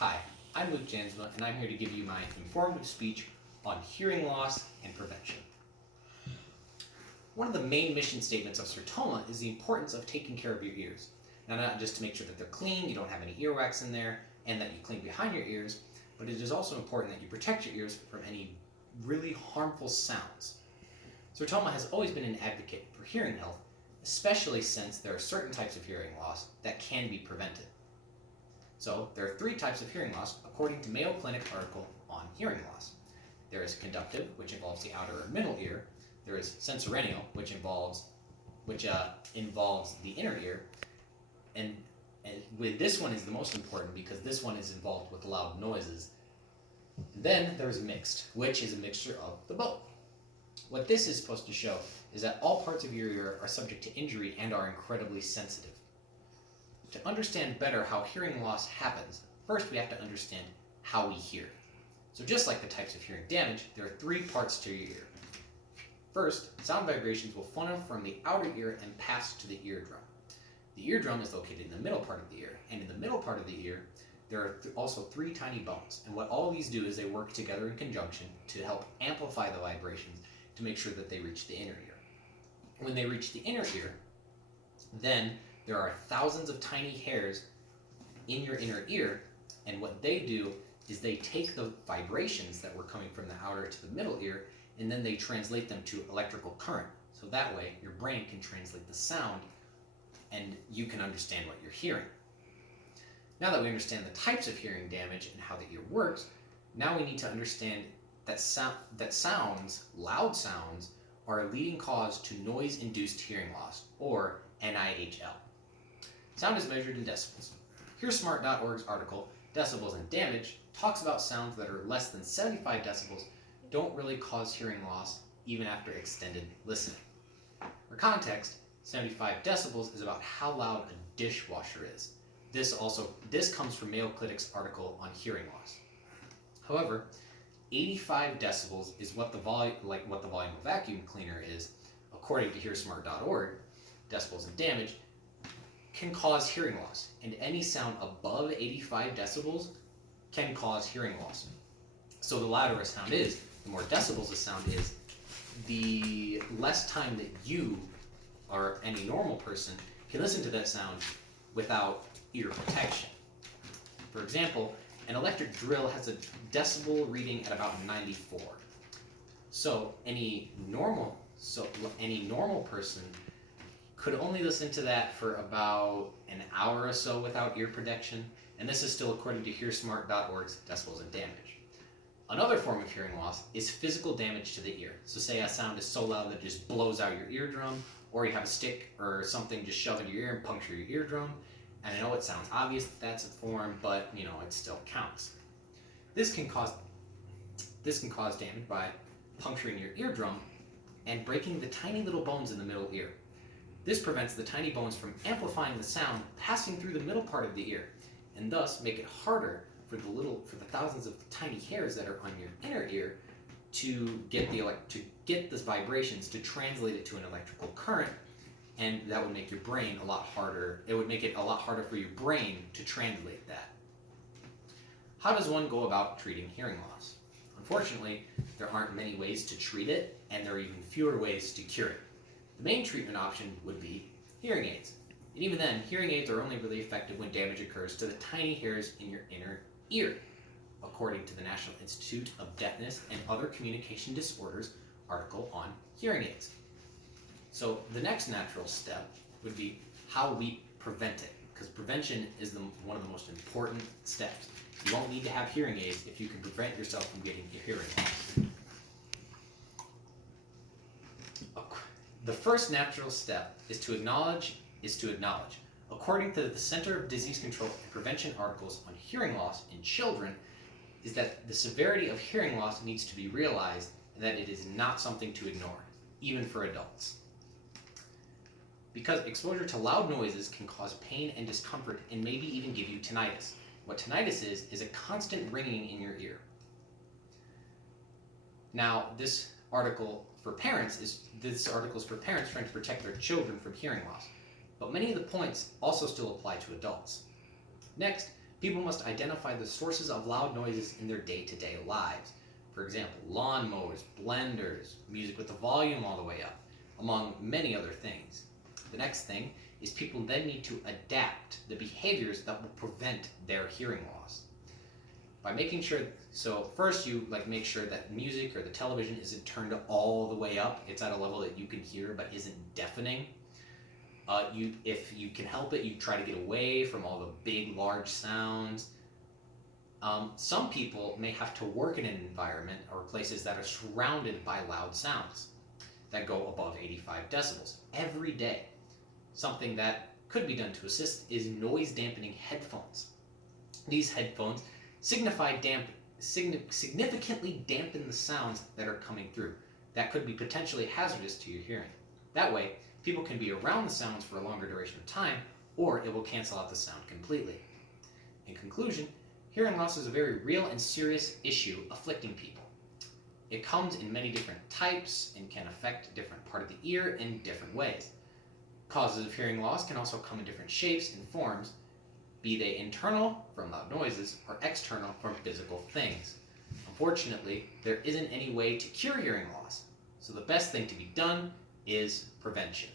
Hi, I'm Luke Jansma, and I'm here to give you my informative speech on hearing loss and prevention. One of the main mission statements of Sertoma is the importance of taking care of your ears. Now, not just to make sure that they're clean, you don't have any earwax in there, and that you clean behind your ears, but it is also important that you protect your ears from any really harmful sounds. Sertoma has always been an advocate for hearing health, especially since there are certain types of hearing loss that can be prevented. So, there are 3 types of hearing loss according to Mayo Clinic article on hearing loss. There is conductive, which involves the outer or middle ear. There is sensorineural, which involves the inner ear. And with this one is the most important because this one is involved with loud noises. Then there's mixed, which is a mixture of the both. What this is supposed to show is that all parts of your ear are subject to injury and are incredibly sensitive. To understand better how hearing loss happens, first we have to understand how we hear. So just like the types of hearing damage, there are 3 parts to your ear. First, sound vibrations will funnel from the outer ear and pass to the eardrum. The eardrum is located in the middle part of the ear, and in the middle part of the ear, there are also 3 tiny bones. And what all these do is they work together in conjunction to help amplify the vibrations to make sure that they reach the inner ear. When they reach the inner ear, then there are thousands of tiny hairs in your inner ear, and what they do is they take the vibrations that were coming from the outer to the middle ear, and then they translate them to electrical current. So that way, your brain can translate the sound, and you can understand what you're hearing. Now that we understand the types of hearing damage and how the ear works, now we need to understand that sounds, loud sounds, are a leading cause to noise-induced hearing loss, or NIHL. Sound is measured in decibels. HearSmart.org's article, Decibels and Damage, talks about sounds that are less than 75 decibels don't really cause hearing loss even after extended listening. For context, 75 decibels is about how loud a dishwasher is. This comes from Mayo Clinic's article on hearing loss. However, 85 decibels is what the volume of a vacuum cleaner is, according to HearSmart.org. Decibels and damage can cause hearing loss, and any sound above 85 decibels can cause hearing loss. So the louder a sound is, the more decibels a sound is, the less time that you or any normal person can listen to that sound without ear protection. For example, an electric drill has a decibel reading at about 94. So any normal person could only listen to that for about an hour or so without ear protection, and this is still according to HearSmart.org's Decibels and Damage. Another form of hearing loss is physical damage to the ear. So say a sound is so loud that it just blows out your eardrum, or you have a stick or something just shoved into your ear and puncture your eardrum. And I know it sounds obvious that that's a form, but it still counts. This can cause damage by puncturing your eardrum and breaking the tiny little bones in the middle ear. This prevents the tiny bones from amplifying the sound passing through the middle part of the ear, and thus make it harder for the thousands of tiny hairs that are on your inner ear to get the vibrations to translate it to an electrical current, and that would make your brain a lot harder. It would make it a lot harder for your brain to translate that. How does one go about treating hearing loss? Unfortunately, there aren't many ways to treat it, and there are even fewer ways to cure it. The main treatment option would be hearing aids. And even then, hearing aids are only really effective when damage occurs to the tiny hairs in your inner ear, according to the National Institute of Deafness and Other Communication Disorders article on hearing aids. So the next natural step would be how we prevent it, because prevention is one of the most important steps. You won't need to have hearing aids if you can prevent yourself from getting hearing loss. The first natural step is to acknowledge. According to the Center of Disease Control and Prevention articles on hearing loss in children, is that the severity of hearing loss needs to be realized and that it is not something to ignore, even for adults. Because exposure to loud noises can cause pain and discomfort and maybe even give you tinnitus. What tinnitus is a constant ringing in your ear. Now, this article is for parents trying to protect their children from hearing loss. But many of the points also still apply to adults. Next, People must identify the sources of loud noises in their day-to-day lives. For example, lawnmowers, blenders, music with the volume all the way up, among many other things. The next thing is people then need to adapt the behaviors that will prevent their hearing loss. By making sure, so first you make sure that music or the television isn't turned all the way up. It's at a level that you can hear but isn't deafening. If you can help it, you try to get away from all the big, large sounds. Some people may have to work in an environment or places that are surrounded by loud sounds that go above 85 decibels every day. Something that could be done to assist is noise dampening headphones. These headphones significantly dampen the sounds that are coming through. That could be potentially hazardous to your hearing. That way, people can be around the sounds for a longer duration of time, or it will cancel out the sound completely. In conclusion, hearing loss is a very real and serious issue afflicting people. It comes in many different types and can affect a different part of the ear in different ways. Causes of hearing loss can also come in different shapes and forms, be they internal, from loud noises, or external, from physical things. Unfortunately, there isn't any way to cure hearing loss, so the best thing to be done is prevention.